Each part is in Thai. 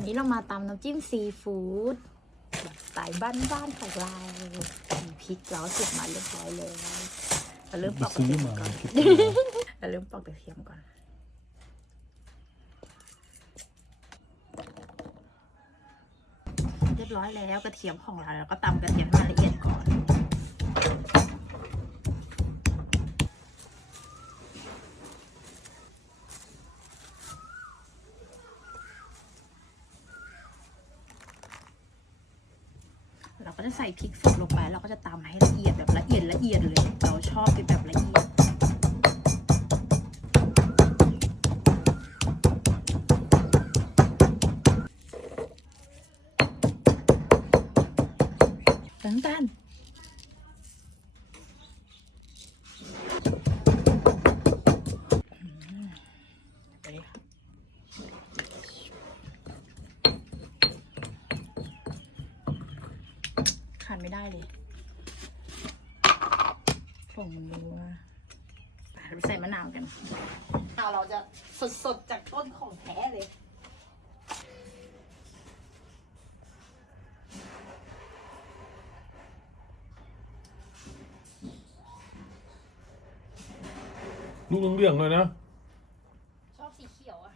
วันนี้เรามาตำน้ำจิ้มซีฟู้ดแบบสไตล์บ้านๆของเรามีพริกแล้วสุกมาเรียบร้อยเลยเราเริ่มปอกกระซื้อเทียมมาก่อนคิดดูนะเราเริ่มปอกกระเทียมก่อนเรียบร้อยแล้วกระเทียมของเราเราก็ตำกระเทียมให้มันละเอียดก่อน เราก็จะใส่พริกสดลงไป เราก็จะตำให้ละเอียดแบบละเอียดละเอียดเลย เราชอบกินแบบละเอียดน้ำตาลอืมไปเลยค่ะ ขาดไม่ได้เลยผงนัวไปเราไปใส่มะนาวกันมะนาวเราจะสดๆจากต้นของแท้เลยลูกเหลืองๆเลยนะ ชอบสีเขียวอะ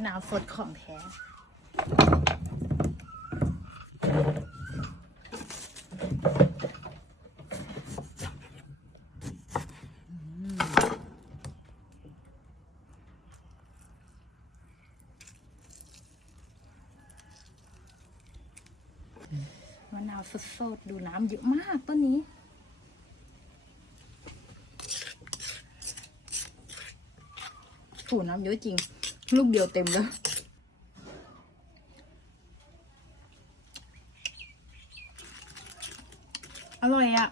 มะนาวสดของแท้มะนาวสดๆดูน้ำเยอะมากต้นนี้ถูน้ำเยอะจริง ลูกเดียวเต็มแล้วอร่อยอะ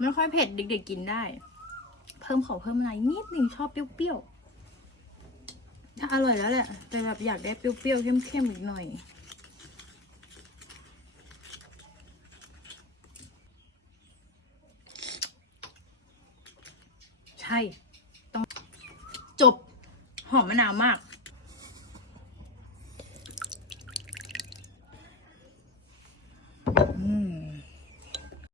ไม่ค่อยเผ็ดเด็กๆกินได้ เพิ่มขอเพิ่มอะไรนิดหนึ่งชอบเปรี้ยวๆถ้าอร่อยแล้วแหละ แต่แบบอยากได้เปรี้ยวๆเข้มๆอีกหน่อยใช่ ต้องจบ หอมมะนาวมาก